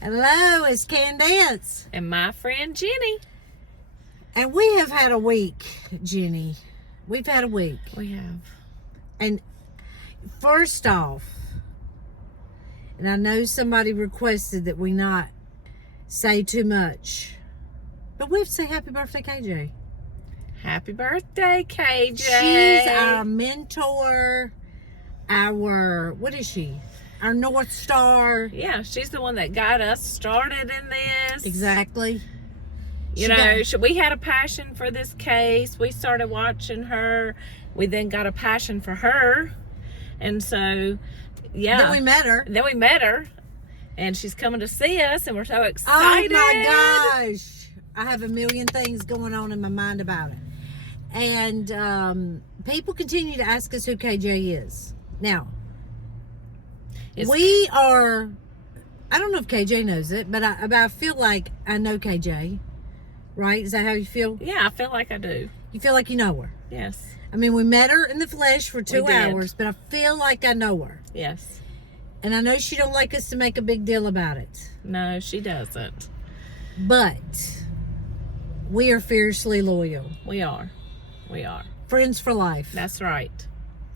Hello, it's Candace. And my friend Jenny. And we have had a week, Jenny. We've had a week. We have. And first off, and I know somebody requested that we not say too much, but we have to say happy birthday, KJ. Happy birthday, KJ. She's our mentor, what is she? Our North Star. Yeah, she's the one that got us started in this. Exactly. We had a passion for this case. We started watching her. We then got a passion for her. And so, yeah. Then we met her. And she's coming to see us, and we're so excited. Oh my gosh. I have a million things going on in my mind about it. And people continue to ask us who KJ is. Now, we are, I don't know if KJ knows it, but I feel like I know KJ. Right? Is that how you feel? Yeah, I feel like I do. You feel like you know her? Yes. I mean, we met her in the flesh for 2 hours, but I feel like I know her. Yes. And I know she don't like us to make a big deal about it. No, she doesn't. But we are fiercely loyal. We are. Friends for life. That's right.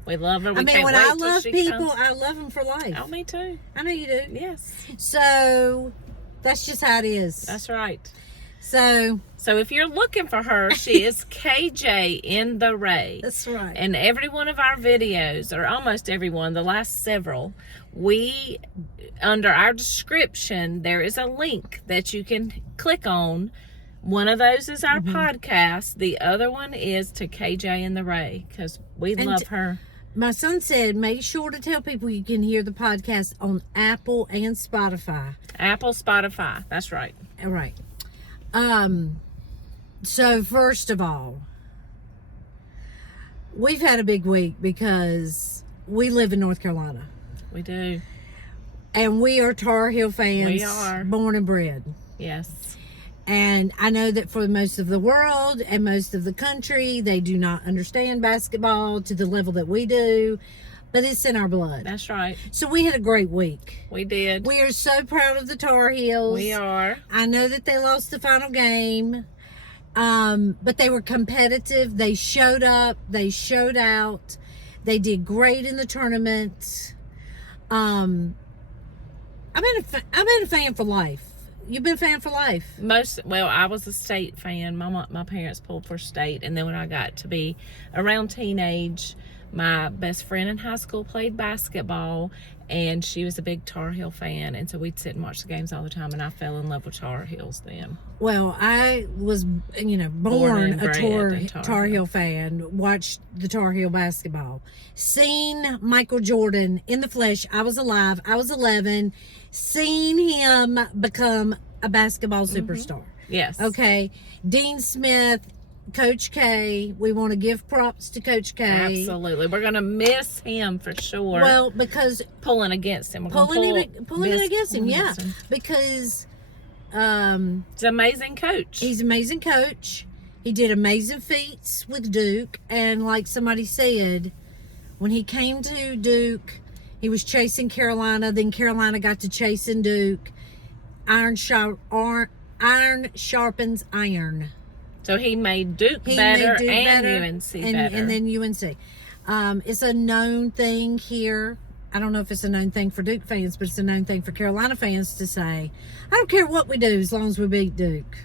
We love her. I mean, when I love people, I love them for life. Oh, me too. I know you do. Yes. So that's just how it is. That's right. So if you're looking for her, she is KJ in the Ray. That's right. And every one of our videos, or almost every one, the last several, under our description, there is a link that you can click on. One of those is our podcast. The other one is to KJ in the Ray, because we love her. My son said, make sure to tell people you can hear the podcast on Apple and Spotify. Apple, Spotify. That's right. All right. So first of all, we've had a big week because we live in North Carolina. We do. And we are Tar Heel fans. We are. Born and bred. Yes. And I know that for most of the world and most of the country, they do not understand basketball to the level that we do, but it's in our blood. That's right. So we had a great week. We did. We are so proud of the Tar Heels. We are. I know that they lost the final game, but they were competitive. They showed up. They showed out. They did great in the tournament. I've been a fan for life. You've been a fan for life. I was a state fan. My parents pulled for state, and then when I got to be around teenage, my best friend in high school played basketball, and she was a big Tar Heel fan, and so we'd sit and watch the games all the time, and I fell in love with Tar Heels then. Well, I was, born a Tar Heel fan, watched the Tar Heel basketball, seen Michael Jordan in the flesh. I was alive. I was 11. Seen him become a basketball superstar. Yes. Okay. Dean Smith, Coach K. We want to give props to Coach K. Absolutely. We're going to miss him for sure. Well, because pulling against him. Pulling against him, yeah. Because he's an amazing coach. He's an amazing coach. He did amazing feats with Duke. And like somebody said, when he came to Duke, he was chasing Carolina. Then Carolina got to chasing Duke. Iron sharpens iron. So he made Duke better and UNC better. And then UNC. It's a known thing here. I don't know if it's a known thing for Duke fans, but it's a known thing for Carolina fans to say, I don't care what we do as long as we beat Duke.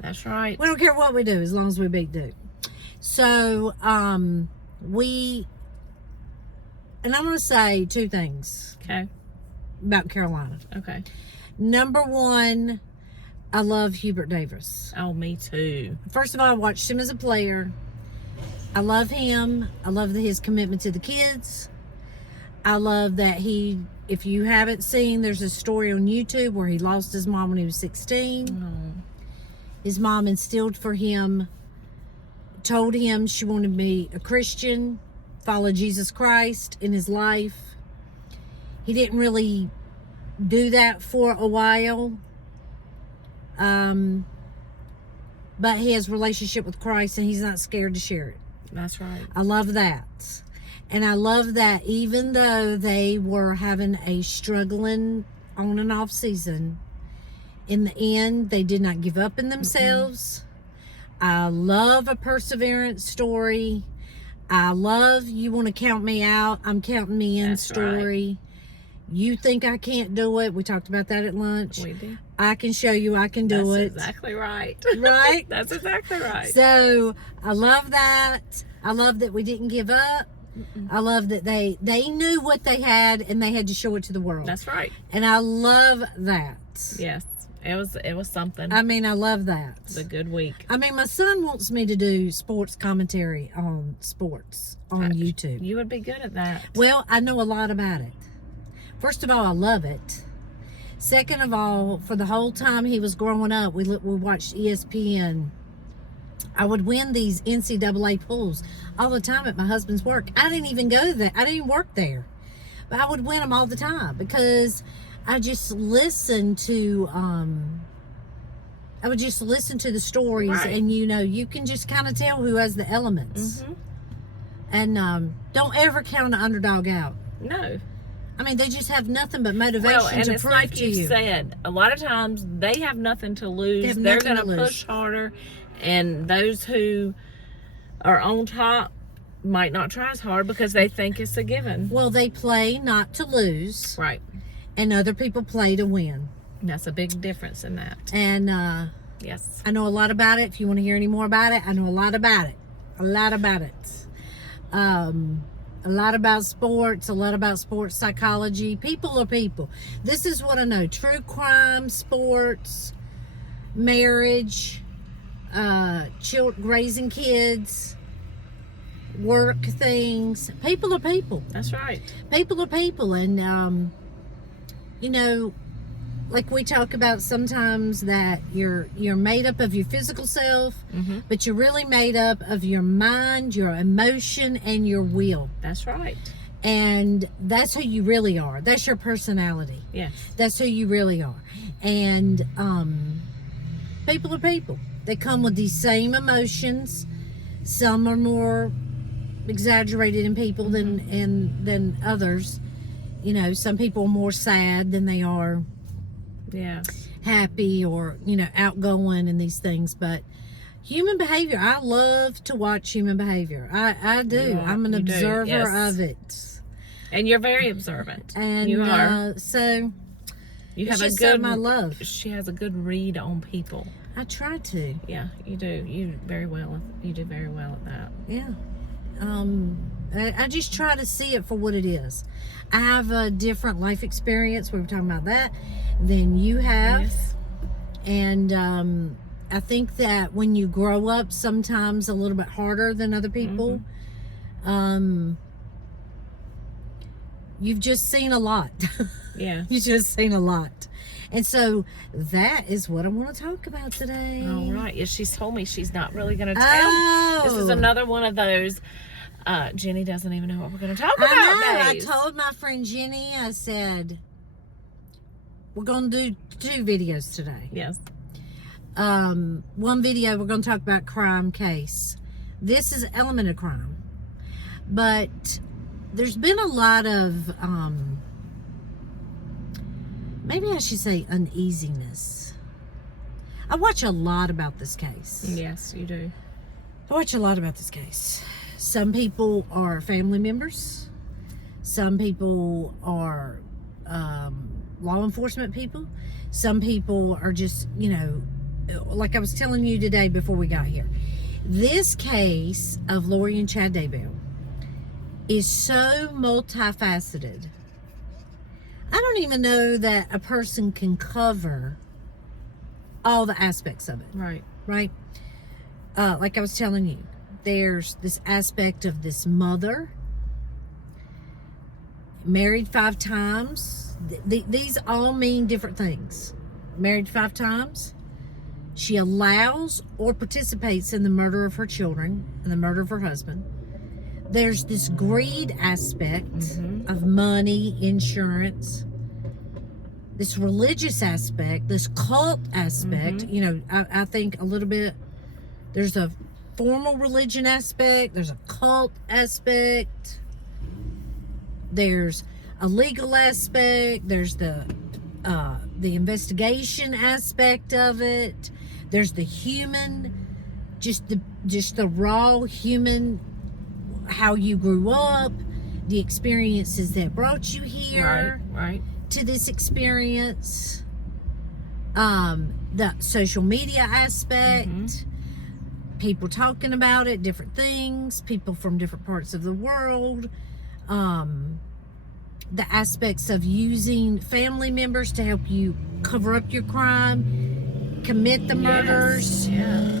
That's right. We don't care what we do as long as we beat Duke. So, and I'm going to say two things. Okay. About Carolina. Okay. Number one, I love Hubert Davis. Oh, me too. First of all, I watched him as a player. I love him. I love his commitment to the kids. I love that if you haven't seen, there's a story on YouTube where he lost his mom when he was 16. Oh. His mom instilled for him, told him she wanted to be a Christian, follow Jesus Christ in his life. He didn't really do that for a while. But he has a relationship with Christ and he's not scared to share it. That's right. I love that. And I love that even though they were having a struggling on and off season, In the end, they did not give up in themselves. I love a perseverance story. I love you want to count me out, I'm counting me in story. You think I can't do it. We talked about that at lunch. We did. I can show you I can do it. That's exactly right. Right? That's exactly right. So I love that. I love that we didn't give up. I love that they knew what they had and they had to show it to the world. That's right. And I love that. Yes. It was something. I mean, I love that. It's a good week. I mean, my son wants me to do sports commentary on sports on YouTube. You would be good at that. Well, I know a lot about it. First of all, I love it. Second of all, for the whole time he was growing up, we watched ESPN. I would win these NCAA pools all the time at my husband's work. I didn't even go there. I didn't even work there. But I would win them all the time because I just listened to, I would just listen to the stories. Right. And, you know, you can just kind of tell who has the elements. And don't ever count an underdog out. No. I mean, they just have nothing but motivation to it's prove like to you you. said, a lot of times they have nothing to lose. They're going to push harder. And those who are on top might not try as hard because they think it's a given. Well, they play not to lose. Right. And other people play to win. That's a big difference in that. And yes, I know a lot about it. If you want to hear any more about it, I know a lot about it. A lot about it. A lot about sports, a lot about sports psychology. People are people. This is what I know. True crime, sports, marriage, raising kids, work things. People are people. that's right. People are people. And, you know, like we talk about sometimes that you're made up of your physical self, but you're really made up of your mind, your emotion, and your will. That's right. And that's who you really are. That's your personality. Yes. That's who you really are. And people are people. They come with these same emotions. Some are more exaggerated in people than others. You know, some people are more sad than they are happy or, you know, outgoing and these things. But human behavior, I love to watch human behavior. I do. I'm an observer of it. And you're very observant. And you are. So You have a just good my love. She has a good read on people. I try to. Yeah, you do. You do very well at that. Yeah. I just try to see it for what it is. I have a different life experience. We were talking about that than you have. Yes. And I think that when you grow up, sometimes a little bit harder than other people. You've just seen a lot. Yeah. You've just seen a lot. And so that is what I want to talk about today. All right. Yeah, she's told me she's not really going to tell. Oh. This is another one of those. Jenny doesn't even know what we're going to talk about. I told my friend Jenny, I said, we're going to do 2 videos today. Yes. One video, we're going to talk about crime case. This is an element of crime. But there's been a lot of, maybe I should say uneasiness. I watch a lot about this case. Yes, you do. I watch a lot about this case. Some people are family members. Some people are law enforcement people. Some people are just, you know, like I was telling you today before we got here. This case of Lori and Chad Daybell is so multifaceted. I don't even know that a person can cover all the aspects of it. Right. Right? Like I was telling you, there's this aspect of this mother, married 5 times. These all mean different things. Married 5 times. She allows or participates in the murder of her children and the murder of her husband. There's this greed aspect of money, insurance. This religious aspect, this cult aspect. You know, I think a little bit, there's a formal religion aspect, there's a cult aspect, there's a legal aspect, there's the the investigation aspect of it. There's the human, just the raw human, how you grew up, the experiences that brought you here, right to this experience. The social media aspect, people talking about it, different things, people from different parts of the world, the aspects of using family members to help you cover up your crime, commit the murders. Yeah.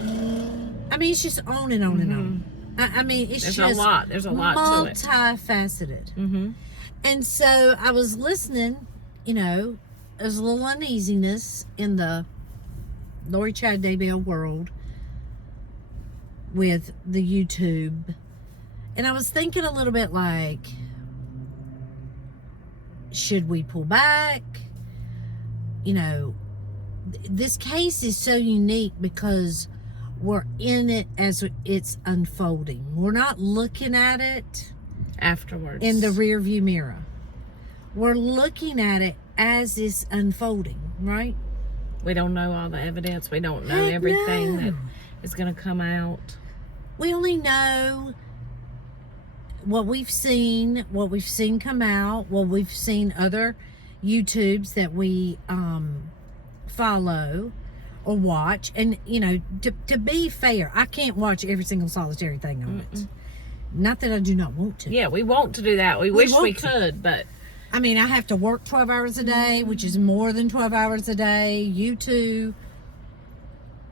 I mean, it's just on and on and on. I mean, it's There's just a lot. There's a lot to it. Multifaceted. And so I was listening, you know, there's a little uneasiness in the Lori Chad Daybell world with the YouTube. And I was thinking a little bit like, should we pull back? You know, this case is so unique because we're in it as it's unfolding. We're not looking at it afterwards in the rear view mirror. We're looking at it as it's unfolding, right? We don't know all the evidence. We don't know everything that is going to come out. We only know what we've seen come out, what we've seen other YouTubes that we follow or watch. And, you know, to be fair, I can't watch every single solitary thing on it. Not that I do not want to. Yeah, we want to do that. We wish we could, but... I mean, I have to work 12 hours a day, which is more than 12 hours a day. You too.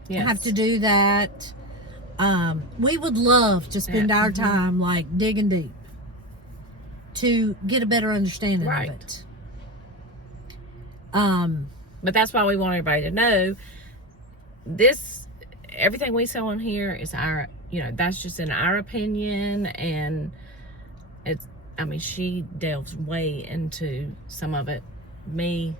Yes. Have to do that. We would love to spend our time like digging deep to get a better understanding of it. But that's why we want everybody to know this, everything we say on here is our, you know, that's just in our opinion, and it's, I mean, she delves way into some of it. Me,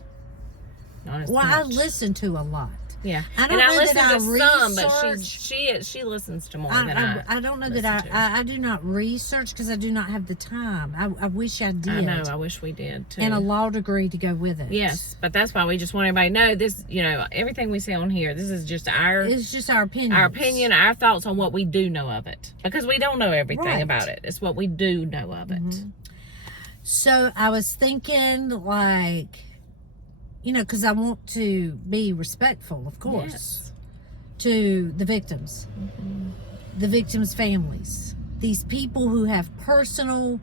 not as much. I listen to a lot. Yeah, I don't know listen that to I some, but she listens to more than I. I don't know that I do not research because I do not have the time. I wish I did. I know. I wish we did too. And a law degree to go with it. Yes, but that's why we just want everybody to know this. You know, everything we say on here, this is just our. It's just our opinion. Our opinion, our thoughts on what we do know of it, because we don't know everything about it. It's what we do know of it. So I was thinking, like, you know, because I want to be respectful, of course, to the victims, the victims' families, these people who have personal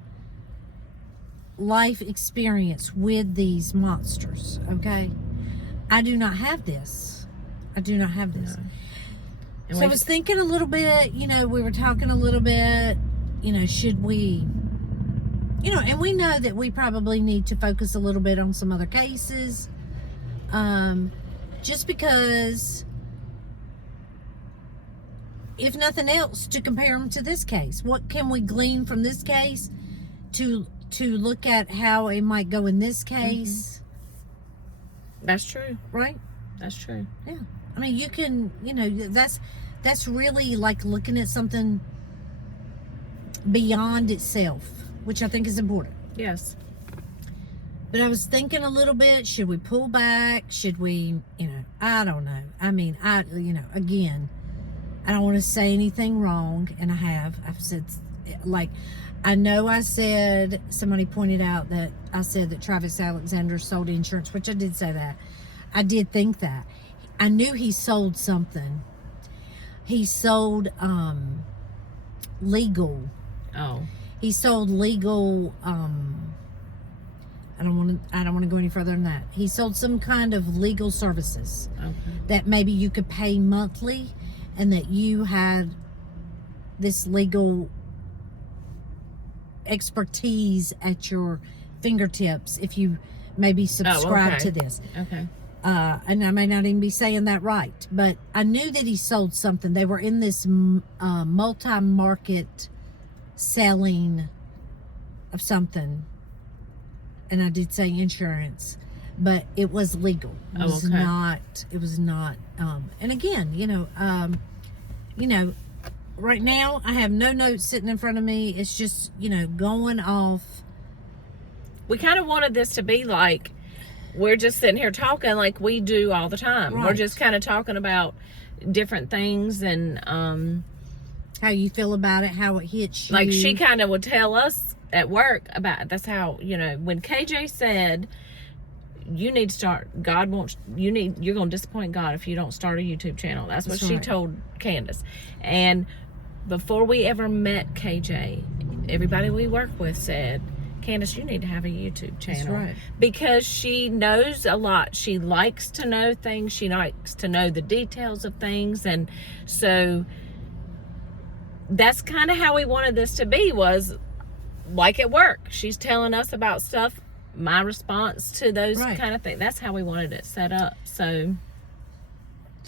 life experience with these monsters, okay? I do not have this. I do not have this. No. So I was thinking a little bit, you know, we were talking a little bit, you know, should we, you know, and we know that we probably need to focus a little bit on some other cases. Just because, if nothing else, to compare them to this case. What can we glean from this case to look at how it might go in this case? That's true. Right? That's true. Yeah. I mean, you can, you know, that's really like looking at something beyond itself, which I think is important. Yes. But I was thinking a little bit, should we pull back? Should we, you know, I don't know. I mean, you know, again, I don't want to say anything wrong, and I've said, like, I know I said, somebody pointed out that I said that Travis Alexander sold insurance, which I did say that. I did think that. I knew he sold something. He sold, legal. Oh. He sold legal, I don't want to go any further than that. He sold some kind of legal services that maybe you could pay monthly, and that you had this legal expertise at your fingertips if you maybe subscribe to this. Okay. And I may not even be saying that right, but I knew that he sold something. They were in this multi-market selling of something. And I did say insurance, but it was legal. It was not, and again, you know, right now I have no notes sitting in front of me. It's just, you know, going off. We kind of wanted this to be like we're just sitting here talking like we do all the time. Right. We're just kind of talking about different things and how you feel about it, how it hits you. like she kind of would tell us at work about, that's how, you know, when KJ said, you need to start, you're going to disappoint God if you don't start a YouTube channel. That's what she told Candace. And before we ever met KJ, everybody we work with said, Candace, you need to have a YouTube channel. That's right. Because she knows a lot. She likes to know things. She likes to know the details of things. And so that's kind of how we wanted this to be, was like at work. She's telling us about stuff, my response to those kind of things. That's how we wanted it set up. So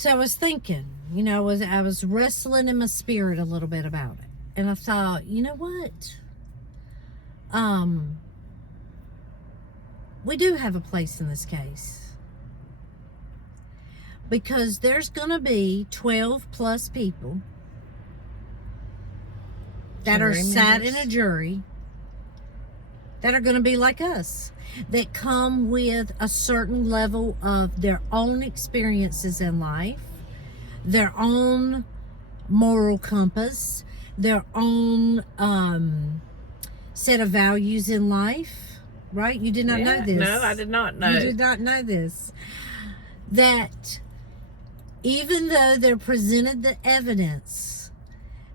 I was thinking, you know, I was wrestling in my spirit a little bit about it. And I thought, you know what? We do have a place in this case. Because there's going to be 12 plus people that are sat in a jury that are going to be like us, that come with a certain level of their own experiences in life, their own moral compass, their own set of values in life, right? You did not know this. No, I did not know. You did not know this. That even though they're presented the evidence,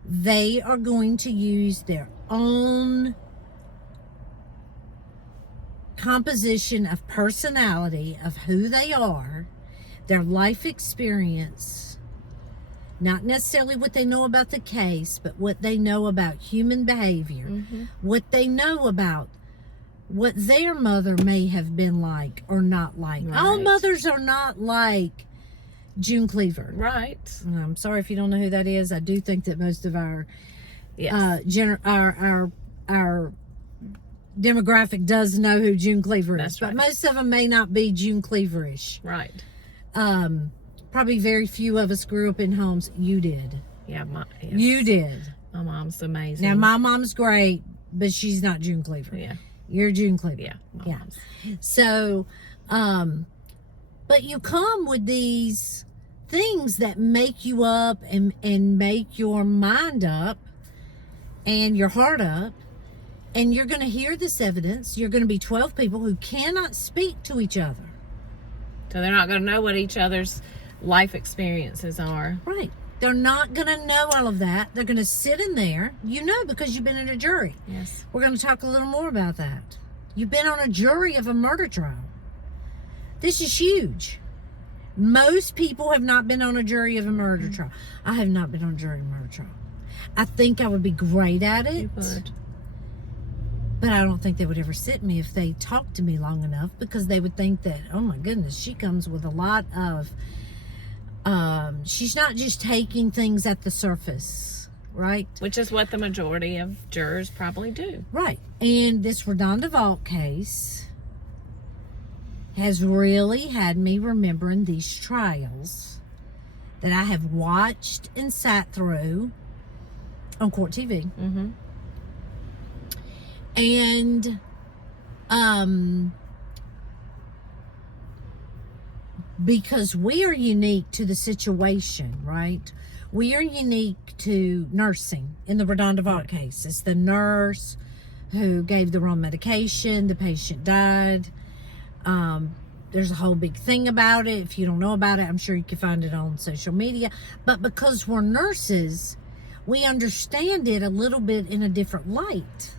they are going to use their own composition of personality, of who they are, their life experience, not necessarily what they know about the case, but what they know about human behavior, what they know about what their mother may have been like or not like. Right. All mothers are not like June Cleaver. Right. And I'm sorry if you don't know who that is. I do think that most of our our demographic does know who June Cleaver is. That's right. But most of them may not be June Cleaver-ish. Right. Probably very few of us grew up in homes. You did. Yeah, You did. My mom's amazing. Now, my mom's great, but she's not June Cleaver. Yeah. You're June Cleaver. Yeah. Mom's. So, but you come with these things that make you up and make your mind up and your heart up. And you're going to hear this evidence. You're going to be 12 people who cannot speak to each other. So they're not going to know what each other's life experiences are. Right. They're not going to know all of that. They're going to sit in there. You know, because you've been in a jury. Yes. We're going to talk a little more about that. You've been on a jury of a murder trial. This is huge. Most people have not been on a jury of a murder trial. I have not been on a jury of a murder trial. I think I would be great at it. You would. But I don't think they would ever sit me if they talked to me long enough, because they would think that, oh my goodness, she comes with a lot of, she's not just taking things at the surface, right? Which is what the majority of jurors probably do. Right. And this Redonda Vault case has really had me remembering these trials that I have watched and sat through on Court TV. Mm-hmm. And because we are unique to the situation, right? We are unique to nursing in the Redonda Vault case. It's the nurse who gave the wrong medication. The patient died. There's a whole big thing about it. If you don't know about it, I'm sure you can find it on social media. But because we're nurses, we understand it a little bit in a different light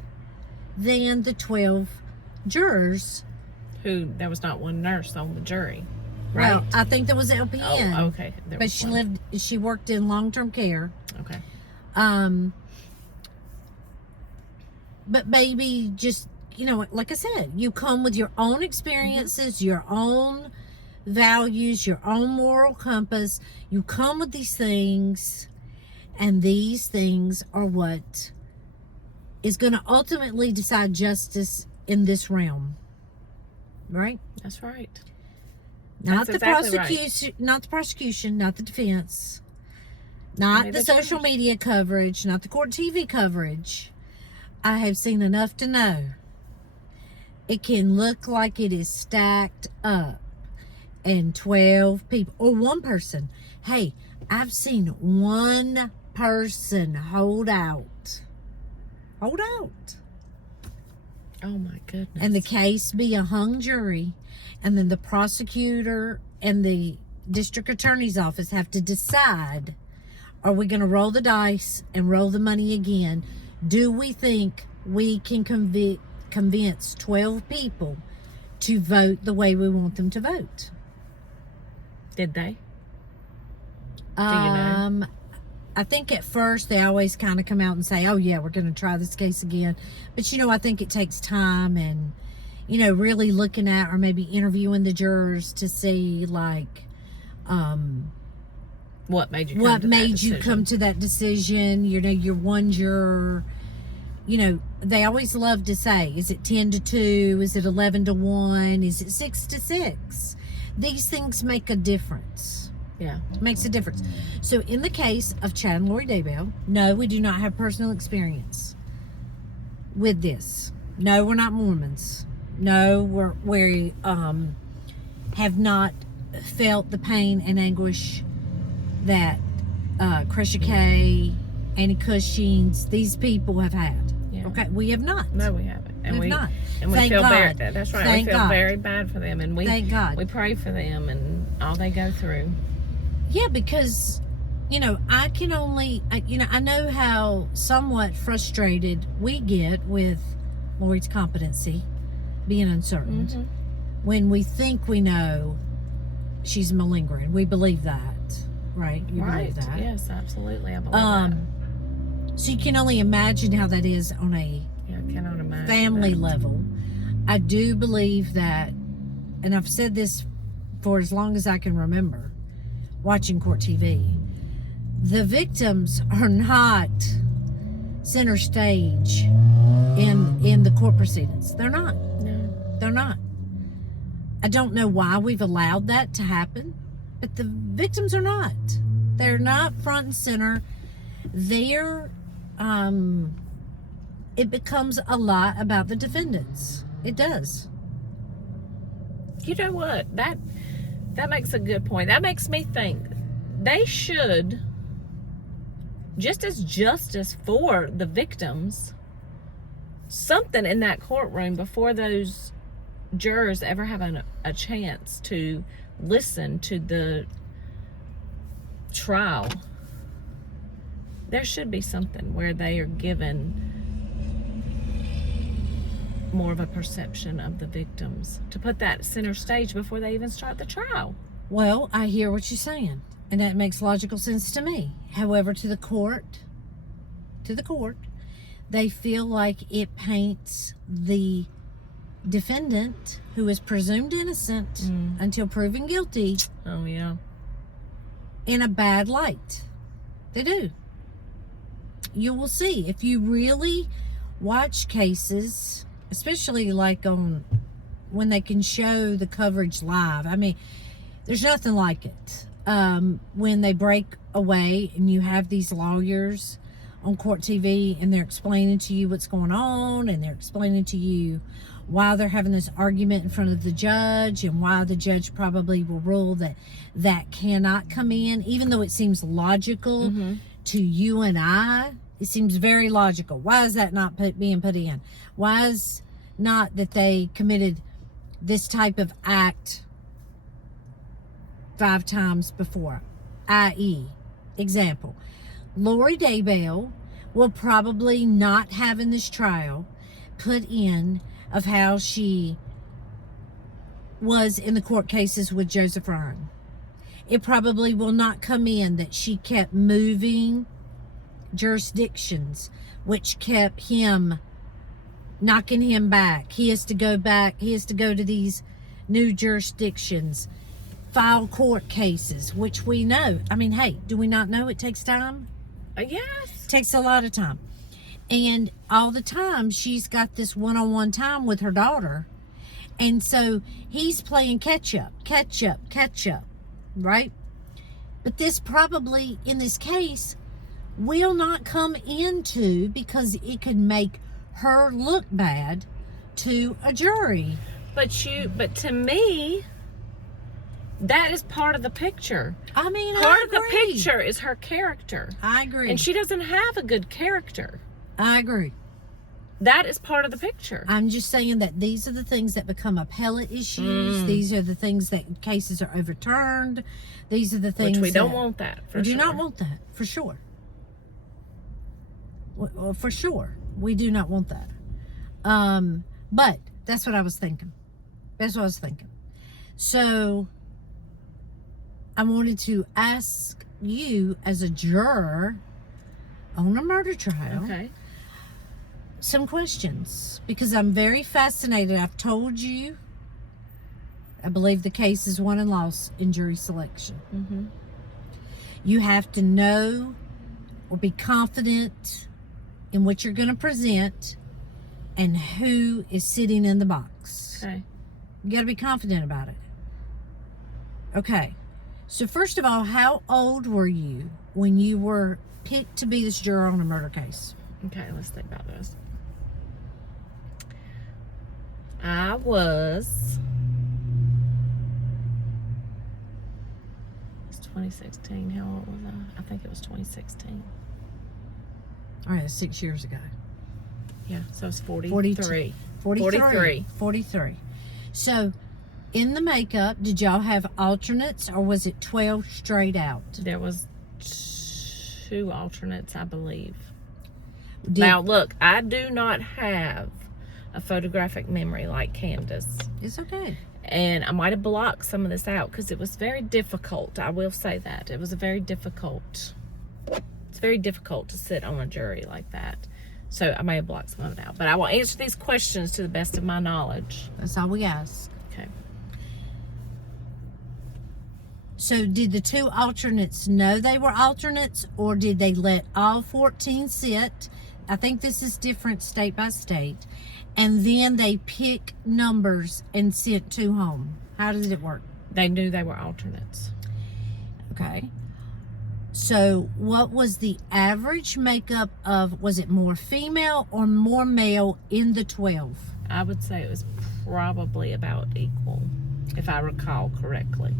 than the 12 jurors. Who, there was not one nurse on the jury, right? Well, I think there was LPN. Oh, okay. But she worked in long-term care. Okay. But maybe just, you know, like I said, you come with your own experiences, your own values, your own moral compass. You come with these things, and these things are what is going to ultimately decide justice in this realm. Right? That's right. Not That's the exactly prosecution, not the prosecution, not the defense, not the social media coverage, not the court TV coverage. I have seen enough to know It can look like it is stacked up and 12 people or one person. Hey, I've seen one person hold out. Hold out. Oh my goodness. And the case be a hung jury, and then the prosecutor and the district attorney's office have to decide, are we going to roll the dice and roll the money again? Do we think we can convince 12 people to vote the way we want them to vote? Did they? Do you know? I think at first they always kind of come out and say, oh yeah, we're going to try this case again. But I think it takes time and, really looking at or maybe interviewing the jurors to see like, what made you come to that decision? You're one juror. They always love to say, is it 10-2? Is it 11-1? Is it 6-6? These things make a difference. Yeah. It makes a difference. So in the case of Chad and Lori Daybell, no, we do not have personal experience with this. No, we're not Mormons. No, we have not felt the pain and anguish that Krisha Kay, Annie Cushing's, these people have had. Yeah. Okay, we have not. No, we haven't. And We've not. And we Thank feel God. that's right. Thank we feel God. very bad for them, and Thank God. we pray for them and all they go through. Yeah, because I can only I know how somewhat frustrated we get with Lori's competency being uncertain. Mm-hmm. When we think we know she's malingering. We believe that, right? You believe that. Yes, absolutely. I believe that. So you can only imagine how that is on a I cannot imagine family that. level. I do believe that, and I've said this for as long as I can remember, watching court TV, the victims are not center stage in the court proceedings. They're not. No. They're not. I don't know why we've allowed that to happen, but the victims are not. They're not front and center. They're, it becomes a lot about the defendants. It does. You know what? That makes a good point. That makes me think they should, just as justice for the victims, something in that courtroom before those jurors ever have a chance to listen to the trial. There should be something where they are given more of a perception of the victims, to put that center stage before they even start the trial. Well, I hear what you're saying, and that makes logical sense to me. However, to the court, they feel like it paints the defendant, who is presumed innocent until proven guilty, Oh yeah. in a bad light. They do. You will see if you really watch cases, especially like on when they can show the coverage live. I mean, there's nothing like it. When they break away and you have these lawyers on court TV and they're explaining to you what's going on, and they're explaining to you why they're having this argument in front of the judge, and why the judge probably will rule that that cannot come in, even though it seems logical to you and I. It seems very logical. Why is that not being put in? Why is not that they committed this type of act 5 times before? I.e., example, Lori Daybell will probably not have in this trial put in of how she was in the court cases with Joseph Ryan. It probably will not come in that she kept moving jurisdictions, which kept him, knocking him back. He has to go back. He has to go to these new jurisdictions, file court cases, which we know. I mean, hey, do we not know it takes time? Yes. It takes a lot of time. And all the time, she's got this one-on-one time with her daughter. And so he's playing catch up, right? But this probably, in this case, will not come into, because it could make her look bad, to a jury. But to me, that is part of the picture. I mean, part of the picture is her character. I agree. And she doesn't have a good character. I agree. That is part of the picture. I'm just saying that these are the things that become appellate issues. These are the things that cases are overturned. These are the things which we don't want that. We do not want that, for sure. Well, for sure, we do not want that. But that's what I was thinking. That's what I was thinking. So I wanted to ask you, as a juror on a murder trial, Okay. some questions, because I'm very fascinated. I've told you, I believe the case is won and lost in jury selection. Mm-hmm. You have to know or be confident in what you're going to present and who is sitting in the box. Okay. You got to be confident about it. Okay. So first of all, how old were you when you were picked to be this juror on a murder case? Okay, let's think about this. I was... It's 2016. How old was I? I think it was 2016. All right, that's 6 years ago. Yeah, so it's 43. 43. 43. So, in the makeup, did y'all have alternates, or was it 12 straight out? There was 2 alternates, I believe. Now, look, I do not have a photographic memory like Candace. It's okay. And I might have blocked some of this out because it was very difficult. I will say that. It was it's very difficult to sit on a jury like that. So I may have blocked some of it out. But I will answer these questions to the best of my knowledge. That's all we ask. Okay. So did the 2 alternates know they were alternates, or did they let all 14 sit? I think this is different state by state. And then they pick numbers and sent 2 home. How did it work? They knew they were alternates. Okay. So what was the average makeup of, was it more female or more male in the 12? I would say it was probably about equal, if I recall correctly.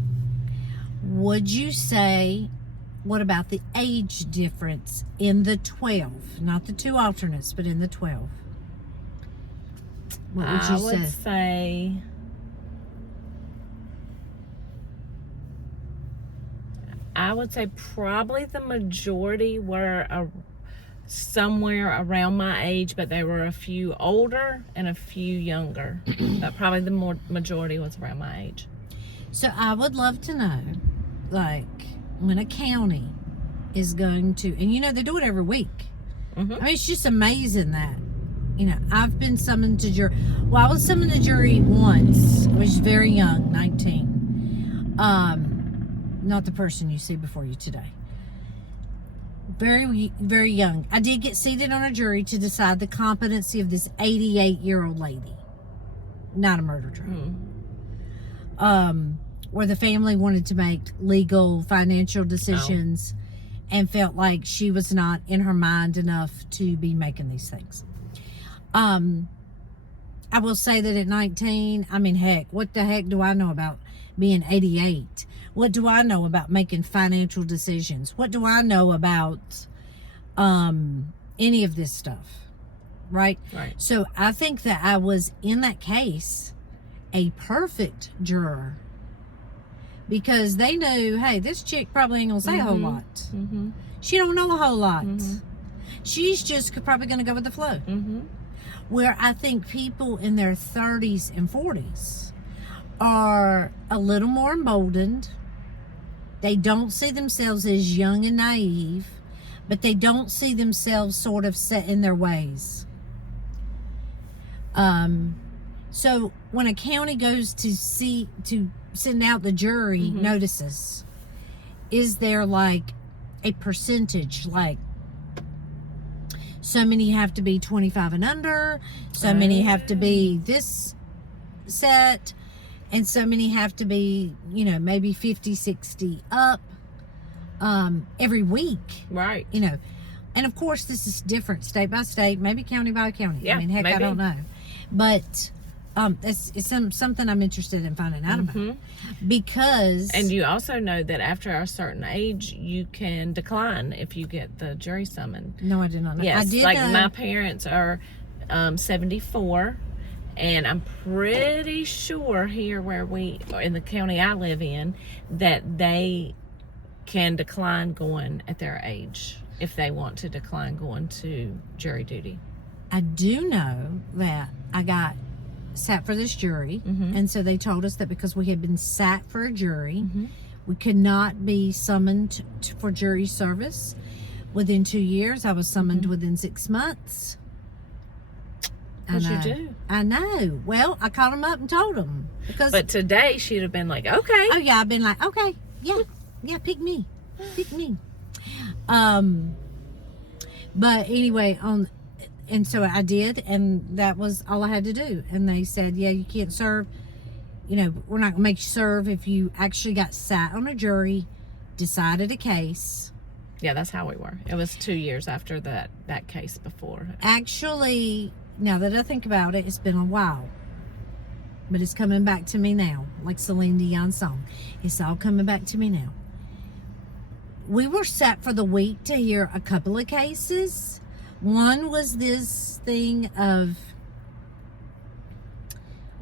Would you say, what about the age difference in the 12? Not the 2 alternates, but in the 12. What would you I would say probably the majority were somewhere around my age, but there were a few older and a few younger. But probably the majority was around my age. So I would love to know, like, when a county is going to, and you know, they do it every week. Mm-hmm. I mean, it's just amazing that, you know, I've been summoned to jury. Well, I was summoned to jury once. I was very young, 19. Not the person you see before you today. Very, very young. I did get seated on a jury to decide the competency of this 88-year-old lady. Not a murder trial. Where the family wanted to make legal, financial decisions and felt like she was not in her mind enough to be making these things. I will say that at 19, I mean, heck, what the heck do I know about being 88? What do I know about making financial decisions? What do I know about any of this stuff? Right? Right. So I think that I was, in that case, a perfect juror. Because they knew, hey, this chick probably ain't going to say a whole lot. Mm-hmm. She don't know a whole lot. Mm-hmm. She's just probably going to go with the flow. Mm-hmm. Where I think people in their 30s and 40s are a little more emboldened. They don't see themselves as young and naive, but they don't see themselves sort of set in their ways. So when a county goes to send out the jury notices, is there like a percentage, like so many have to be 25 and under, so many have to be this set, and so many have to be, you know, maybe 50, 60 up every week. Right. You know, and of course this is different state by state, maybe county by county. Yeah, I mean, heck, maybe. I don't know. But it's something I'm interested in finding out about, because And you also know that after a certain age, you can decline if you get the jury summon. no, I did not know. Yes, I did like know. my parents are 74, and I'm pretty sure here where in the county I live in, that they can decline going at their age if they want to decline going to jury duty. I do know that I got sat for this jury, and so they told us that because we had been sat for a jury, we could not be summoned for jury service within 2 years. I was summoned within 6 months. What you do? I know. Well, I called them up and told them, because. But today she'd have been like, okay. Oh yeah, I've been like, okay, yeah, pick me. But anyway, and so I did, and that was all I had to do. And they said, yeah, you can't serve. We're not gonna make you serve if you actually got sat on a jury, decided a case. Yeah, that's how we were. It was 2 years after that case before. Actually, now that I think about it, it's been a while, but it's coming back to me now, like Celine Dion's song. It's all coming back to me now. We were sat for the week to hear a couple of cases. One was this thing of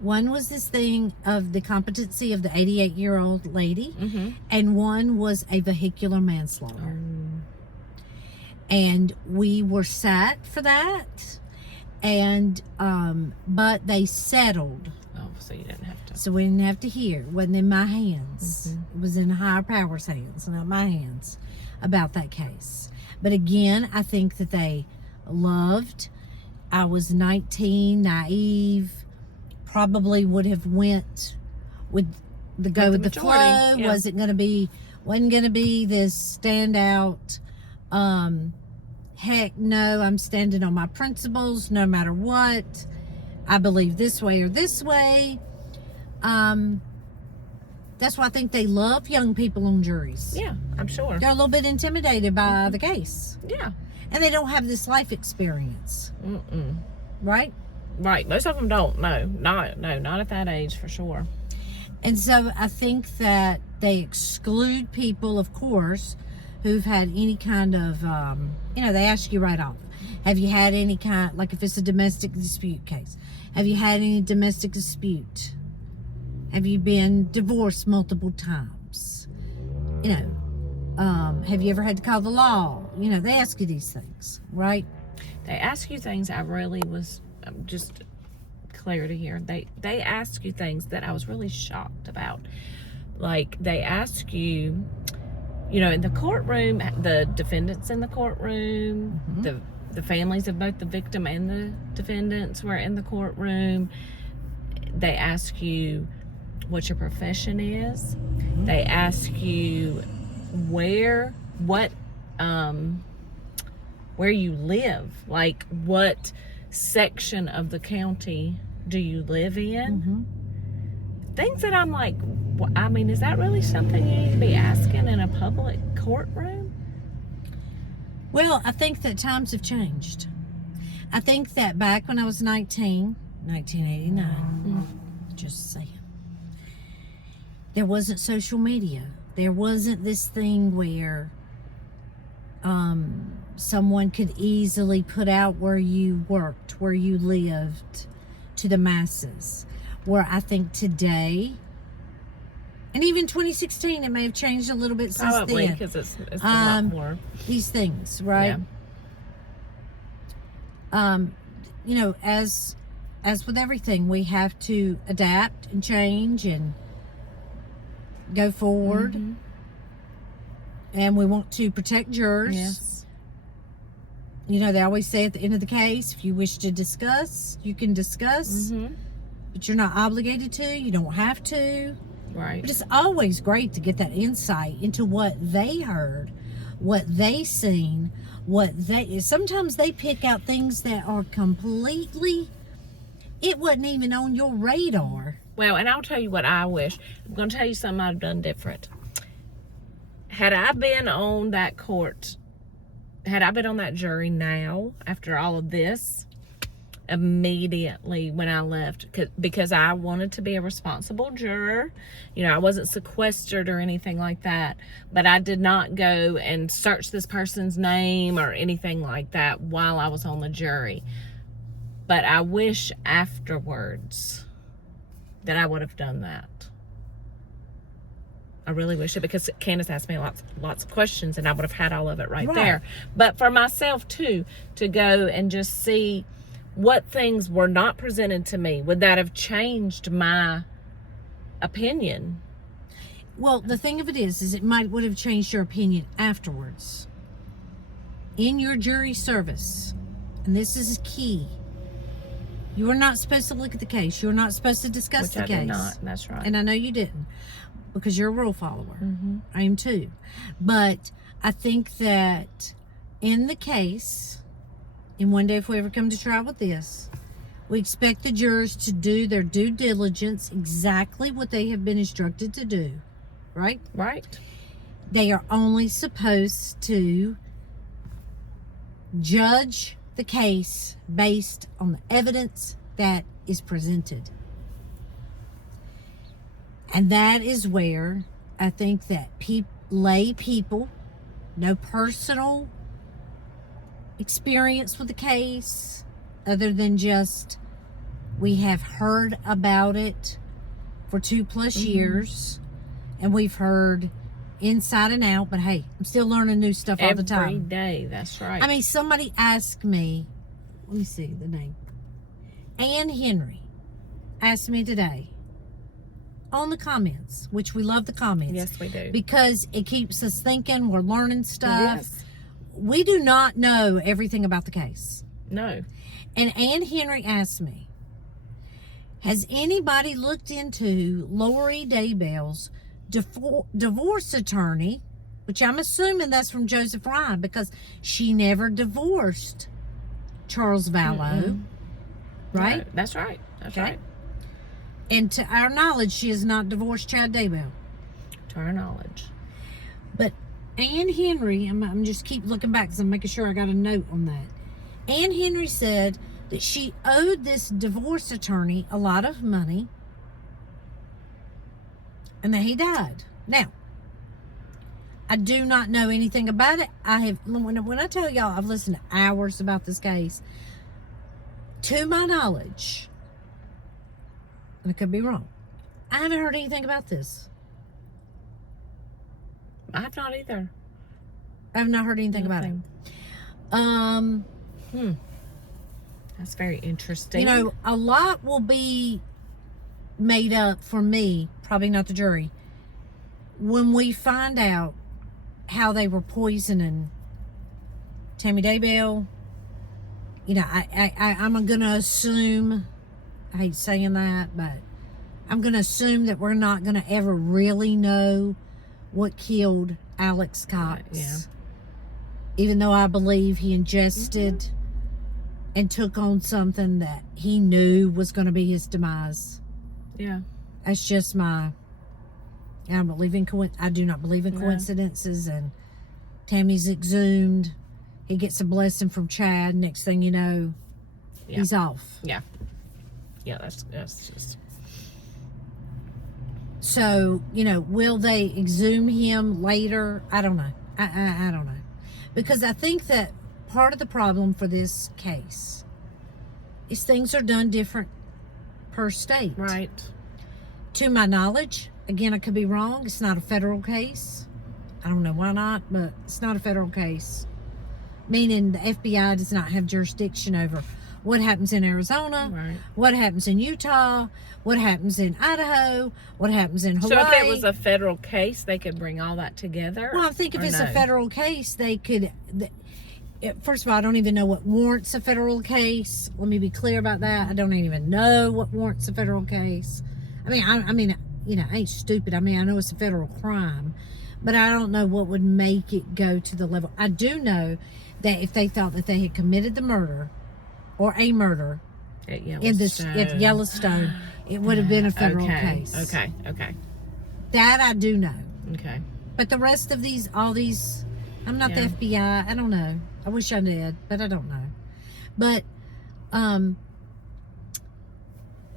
the competency of the 88-year-old lady, and one was a vehicular manslaughter. And we were sat for that, and but they settled. Oh, so you didn't have to. So we didn't have to hear. It wasn't in my hands. It was in higher powers' hands, not my hands, about that case. But again, I think that they loved. I was 19, naive, probably would have went with the flow. Yeah. Wasn't going to be this standout. Heck no, I'm standing on my principles no matter what. I believe this way or this way. That's why I think they love young people on juries. Yeah, I'm sure. They're a little bit intimidated by the case. Yeah. And they don't have this life experience. Right? Right. Most of them don't. No, not at that age for sure. And so I think that they exclude people, of course, who've had any kind of, they ask you right off. Have you had any kind, like if it's a domestic dispute case, have you had any domestic dispute? Have you been divorced multiple times? Have you ever had to call the law? They ask you these things, right? They ask you things I really was just clear to hear. They ask you things that I was really shocked about. Like, they ask you, in the courtroom, the defendants in the courtroom, the families of both the victim and the defendants were in the courtroom. They ask you what your profession is. They ask you where you live, like what section of the county do you live in. Things that I'm like, is that really something you need to be asking in a public courtroom? Well, I think that times have changed. I think that back when I was 1989, just saying, there wasn't social media. There wasn't this thing where someone could easily put out where you worked, where you lived to the masses. Where I think today, and even 2016, it may have changed a little bit since then. Probably, because it's a lot more. These things, right? Yeah. As with everything, we have to adapt and change and go forward. And we want to protect jurors. Yes. They always say at the end of the case, if you wish to discuss, you can discuss. But you're not obligated to. You don't have to. Right. But it's always great to get that insight into what they heard, what they seen, sometimes they pick out things that are completely, it wasn't even on your radar. Well, and I'll tell you what I wish. I'm going to tell you something I've done different. Had I been on that court, had I been on that jury now, after all of this, immediately when I left because I wanted to be a responsible juror. You know, I wasn't sequestered or anything like that, but I did not go and search this person's name or anything like that while I was on the jury. But I wish afterwards that I would have done that. I really wish it, because Candace asked me lots of questions and I would have had all of it right there. But for myself too, to go and just see what things were not presented to me, would that have changed my opinion? Well, the thing of it is it would have changed your opinion afterwards. In your jury service, and this is key, you are not supposed to look at the case. You are not supposed to discuss the case. Which I did not. That's right. And I know you didn't, because you're a rule follower. Mm-hmm. I am too. But I think that in the case, and one day if we ever come to trial with this, we expect the jurors to do their due diligence, exactly what they have been instructed to do. Right? Right. They are only supposed to judge the case based on the evidence that is presented. And that is where I think that lay people, no personal experience with the case, other than just we have heard about it for 2+ years, and we've heard inside and out, but hey, I'm still learning new stuff all the time. Every day, that's right. I mean, somebody asked me, let me see the name. Ann Henry asked me today on the comments, which we love the comments. Yes, we do. Because it keeps us thinking, we're learning stuff. Yes. We do not know everything about the case. No. And Ann Henry asked me, has anybody looked into Lori Daybell's divorce attorney, which I'm assuming that's from Joseph Ryan, because she never divorced Charles Vallow, right? No, that's right. That's right. And to our knowledge, she has not divorced Chad Daybell. To our knowledge. But Ann Henry, I'm just keep looking back because I'm making sure I got a note on that. Ann Henry said that she owed this divorce attorney a lot of money, and that he died. Now, I do not know anything about it. When I tell y'all I've listened to hours about this case, to my knowledge, and I could be wrong, I haven't heard anything about this. I have not either. I have not heard anything about it. That's very interesting. You know, a lot will be made up for me, probably not the jury, when we find out how they were poisoning Tammy Daybell. You know, I'm going to assume, I hate saying that, but I'm going to assume that we're not going to ever really know what killed Alex Cox. Yeah. Even though I believe he ingested and took on something that he knew was going to be his demise. Yeah. That's just I do not believe in coincidences, and Tammy's exhumed. He gets a blessing from Chad. Next thing you know, he's off. Yeah. Yeah, that's just... So, you know, will they exhume him later? I don't know. I don't know. Because I think that part of the problem for this case is things are done different per state. Right. To my knowledge, again, I could be wrong, it's not a federal case. I don't know why not, but it's not a federal case. Meaning the FBI does not have jurisdiction over what happens in Arizona, right, what happens in Utah, what happens in Idaho, what happens in Hawaii. So if it was a federal case, they could bring all that together? Well, I think if it's a federal case, they could... First of all, I don't even know what warrants a federal case. Let me be clear about that. I don't even know what warrants a federal case. I mean, you know, I ain't stupid. I mean, I know it's a federal crime, but I don't know what would make it go to the level. I do know that if they thought that they had committed the murder or a murder at Yellowstone, at Yellowstone, it would have been a federal case. Okay. That I do know. Okay. But the rest of all these, I'm not the FBI. I don't know. I wish I did, but I don't know. But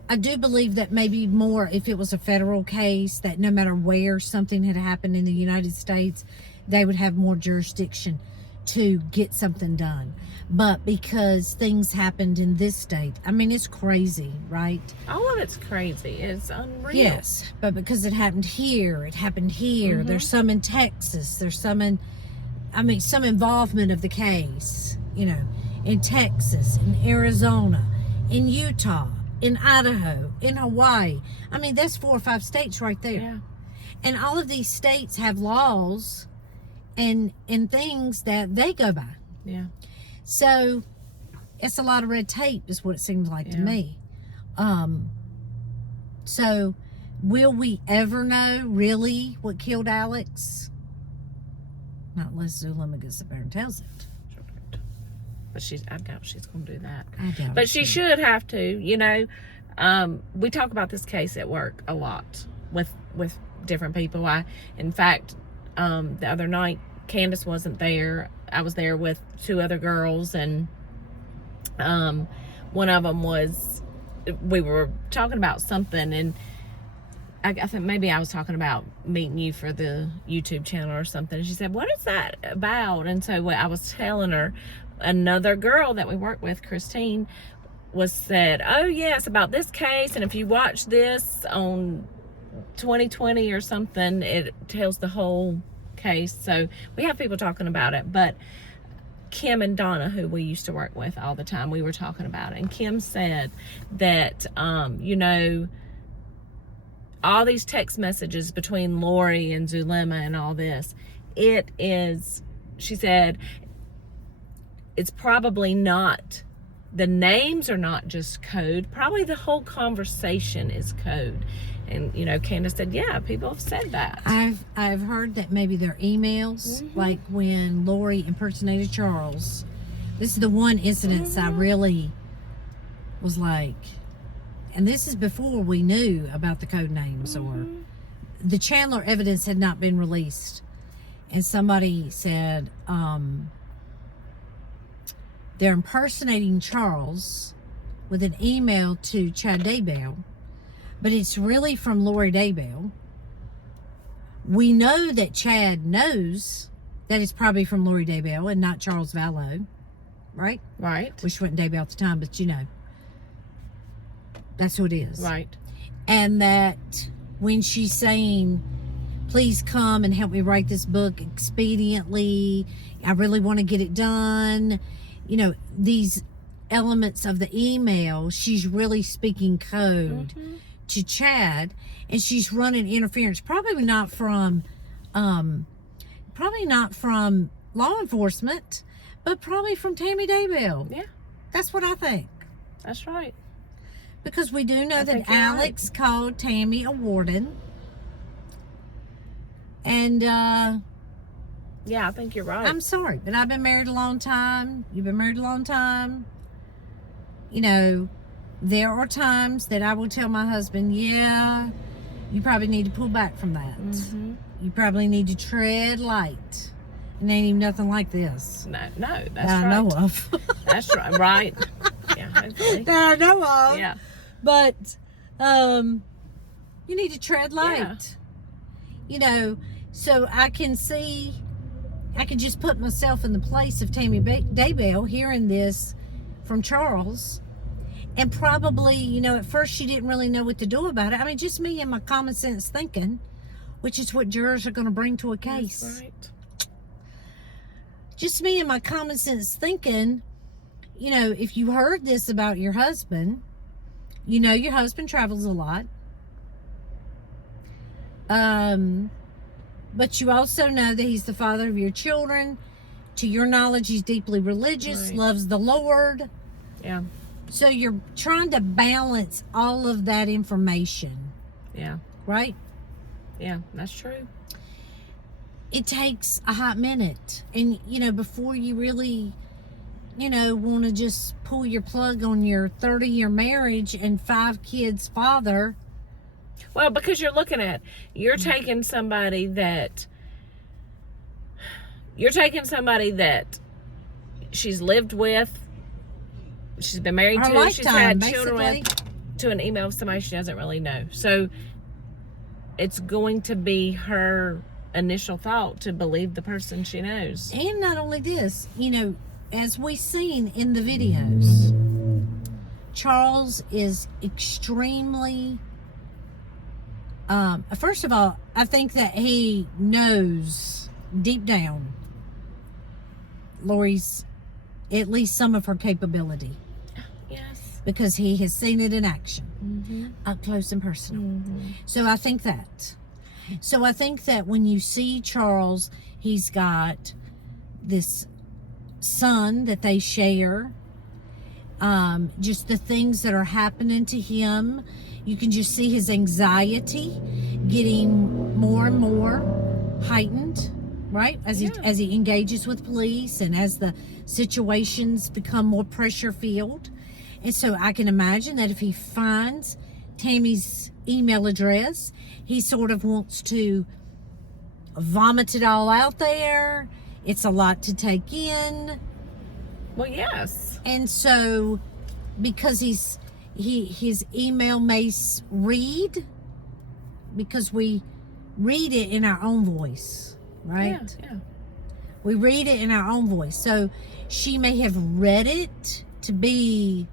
I do believe that maybe more if it was a federal case, that no matter where something had happened in the United States, they would have more jurisdiction to get something done. But because things happened in this state, I mean, it's crazy, right? All of it's crazy. It's unreal. Yes, but because it happened here, it happened here. Mm-hmm. There's some in Texas. There's some in, I mean, some involvement of the case, you know, in Texas, in Arizona, in Utah, in Idaho, in Hawaii. I mean, that's 4 or 5 states right there. Yeah. And all of these states have laws and things that they go by. Yeah. So it's a lot of red tape is what it seems like to me. So will we ever know really what killed Alex? Not unless Zulema gets up there and tells it. But I doubt she's going to do that. I doubt But she should have to, you know. We talk about this case at work a lot with different people. In fact, the other night, Candace wasn't there. I was there with 2 other girls, and one of them we were talking about something, and I think maybe I was talking about meeting you for the YouTube channel or something. And she said, "What is that about?" And so I was telling her, another girl that we work with, Christine, said, "Oh yes, about this case, and if you watch this on 2020 or something, it tells the whole case." So we have people talking about it. But Kim and Donna, who we used to work with all the time, we were talking about it, and Kim said that you know, all these text messages between Lori and Zulema and all this, she said, it's probably not, the names are not just code, probably the whole conversation is code. And, you know, Candace said, yeah, people have said that. I've heard that maybe they're emails, like when Lori impersonated Charles. This is the one incident I really was like, and this is before we knew about the code names or the Chandler evidence had not been released. And somebody said, they're impersonating Charles with an email to Chad Daybell, but it's really from Lori Daybell. We know that Chad knows that it's probably from Lori Daybell and not Charles Vallow, right? Right. Which wasn't Daybell at the time, but you know, that's who it is. Right. And that when she's saying, please come and help me write this book expediently, I really want to get it done, you know, these elements of the email, she's really speaking code to Chad, and she's running interference, probably not from law enforcement, but probably from Tammy Daybell. Yeah. That's what I think. That's right. Because we do know that Alex called Tammy a warden. And yeah, I think you're right. I'm sorry, but I've been married a long time. You've been married a long time. You know, there are times that I will tell my husband, yeah, you probably need to pull back from that. You probably need to tread light. And ain't even nothing like this. No, that's that right. I know of. That's right. Right. Yeah, hopefully. That I know of. Yeah. But you need to tread light. Yeah. You know, so I can just put myself in the place of Tammy Daybell hearing this from Charles. And probably, you know, at first she didn't really know what to do about it. I mean, just me and my common sense thinking, which is what jurors are going to bring to a case. That's right. Just me and my common sense thinking, you know, if you heard this about your husband, you know your husband travels a lot. But you also know that he's the father of your children. To your knowledge, he's deeply religious, loves the Lord. Yeah. So you're trying to balance all of that information. Yeah. Right? Yeah, that's true. It takes a hot minute. And, you know, before you really, you know, want to just pull your plug on your 30-year marriage and 5 kids' father. Well, because you're taking somebody that she's lived with, she's been married Her to, lifetime, she's had children basically. with. to an email of somebody she doesn't really know. So it's going to be her initial thought to believe the person she knows. And not only this, as we've seen in the videos, Charles is extremely, first of all, I think that he knows deep down Lori's, at least some of her capability. Yes. Because he has seen it in action, up close and personal. So I think that. So I think that when you see Charles, he's got this son that they share. Just the things that are happening to him, you can just see his anxiety getting more and more heightened, right? As he engages with police and as the situations become more pressure filled. And so I can imagine that if he finds Tammy's email address, he sort of wants to vomit it all out there. It's a lot to take in. Well, yes. And so, because his email may read, because we read it in our own voice, right? Yeah. We read it in our own voice. So she may have read it to be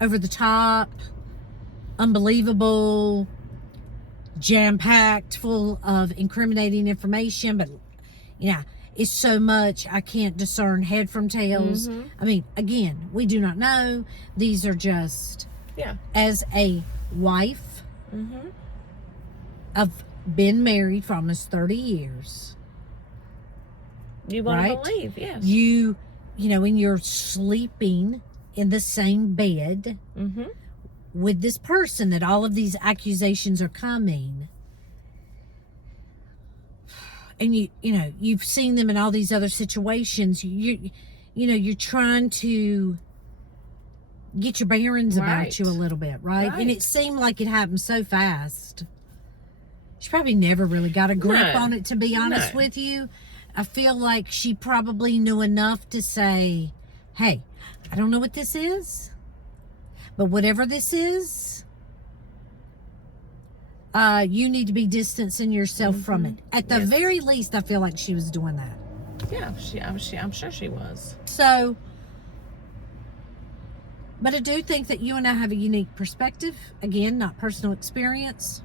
over the top, unbelievable, jam-packed, full of incriminating information, but it's so much I can't discern head from tails. I mean, again, we do not know. These are just, as a wife, I've been married for almost 30 years. You want to believe, yes. When you're sleeping in the same bed with this person that all of these accusations are coming, and you've seen them in all these other situations, you're trying to get your bearings about you a little bit, right? And it seemed like it happened so fast. She probably never really got a grip on it, to be honest with you. I feel like she probably knew enough to say, hey, I don't know what this is, but whatever this is, you need to be distancing yourself from it. At the very least, I feel like she was doing that. Yeah, I'm sure she was. So, but I do think that you and I have a unique perspective. Again, not personal experience.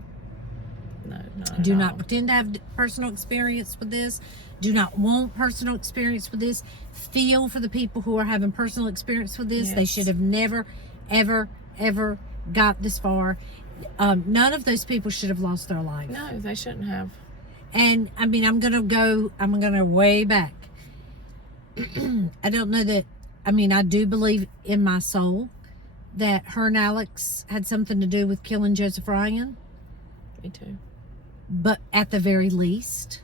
No, not Do at not all. pretend to have personal experience with this. Do not want personal experience with this. Feel for the people who are having personal experience with this. Yes. They should have never, ever, ever got this far. None of those people should have lost their life. No, they shouldn't have. And I mean, I'm gonna way back. I don't know that, I do believe in my soul that her and Alex had something to do with killing Joseph Ryan. Me too. But at the very least,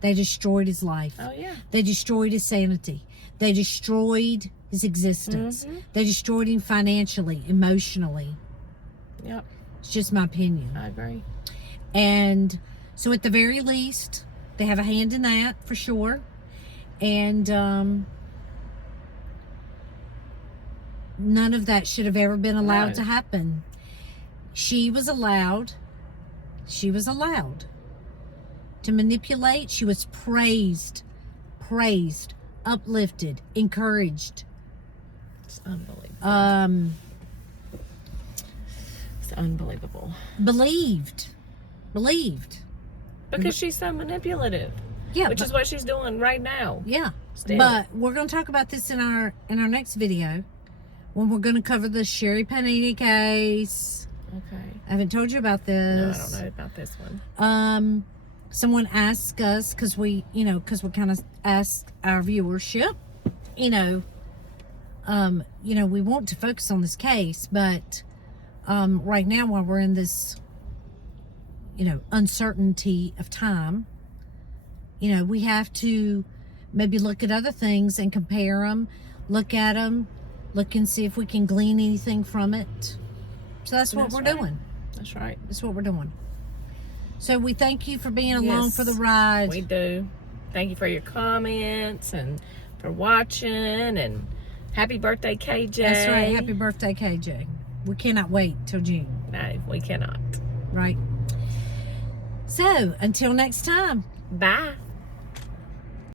they destroyed his life. Oh, yeah. They destroyed his sanity. They destroyed his existence. They destroyed him financially, emotionally. Yep. It's just my opinion. I agree. And so at the very least, they have a hand in that for sure. And none of that should have ever been allowed to happen. She was allowed to manipulate. She was praised, uplifted, encouraged. It's unbelievable. It's unbelievable. Believed. Because she's so manipulative. Yeah. Which is what she's doing right now. Yeah. Still. But we're going to talk about this in our next video, when we're going to cover the Sherry Panini case. Okay. I haven't told you about this. No, I don't know about this one. Someone asked us, because we kind of asked our viewership, we want to focus on this case, but right now, while we're in this, uncertainty of time, we have to maybe look at other things and compare them, look at them, look and see if we can glean anything from it. So that's what we're doing. That's right. That's what we're doing. So we thank you for being along for the ride. We do. Thank you for your comments and for watching, and happy birthday, KJ. That's right. Happy birthday, KJ. We cannot wait till June. No, we cannot. Right? So, until next time. Bye.